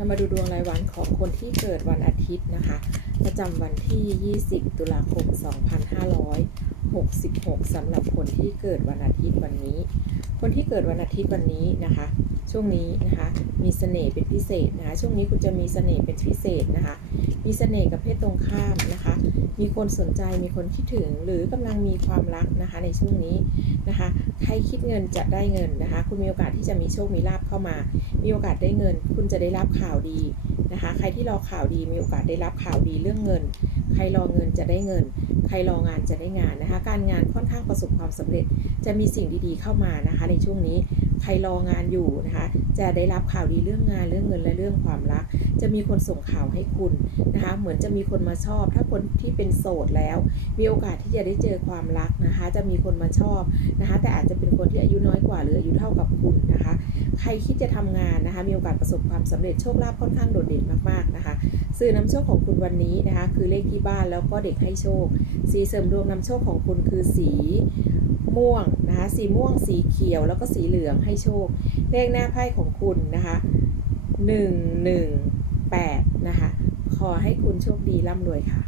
เรามาดูดวงรายวันของคนที่เกิดวันอาทิตย์นะคะ ประจำวันที่ 20 ตุลาคม 2566สำหรับคนที่เกิดวันอาทิตย์วันนี้ คนที่เกิดวันอาทิตย์วันนี้นะคะ ช่วงนี้นะคะ มีเสน่ห์เป็นพิเศษนะคะ ช่วงนี้คุณจะมีเสน่ห์เป็นพิเศษนะคะ มีเสน่ห์กับเพศตรงข้ามนะคะ มีคนสนใจมีคนคิดถึง หรือกำลังมีความรักนะคะในช่วงนี้นะคะ ใครคิดเงินจะได้เงินนะคะ คุณมีโอกาสที่จะมีโชคมีลาบเข้ามา มีโอกาสได้เงิน คุณจะได้รับข่าวดีนะคะ ใครที่รอข่าวดีมีโอกาสได้รับข่าวดีเรื่องเงิน ใครรอเงินจะได้เงิน ใครรองานจะได้งานนะคะ การงานค่อนข้างประสบความสำเร็จ จะมีสิ่งดีๆเข้ามานะคะ ในช่วงนี้ใครรองานอยู่นะคะ จะได้รับข่าวดีเรื่องงานเรื่องเงินและเรื่องความรัก จะมีคนส่งข่าวให้คุณนะคะ เหมือนจะมีคนมาชอบ ถ้าคนที่เป็นโสดแล้ว มีโอกาสที่จะได้เจอความรักนะคะ จะมีคนมาชอบนะคะ แต่อาจจะเป็นคนที่อายุน้อยกว่าหรืออายุเท่ากับคุณนะคะ ใครคิดจะทำงานนะคะ มีโอกาสประสบความสำเร็จโชคลาภค่อนข้างโดดเด่นมากๆนะคะสื่อนำโชคของคุณวันนี้นะคะ คือเลขที่บ้านแล้วก็เด็กให้โชค สีเสริมดวงนำโชคของคุณคือสีม่วงนะคะ สีม่วง สีเขียว แล้วก็สีเหลืองให้โชค เลขหน้าไพ่ของคุณนะคะหนึ่งหนึ่งแปดนะคะ ขอให้คุณโชคดีร่ำรวยค่ะ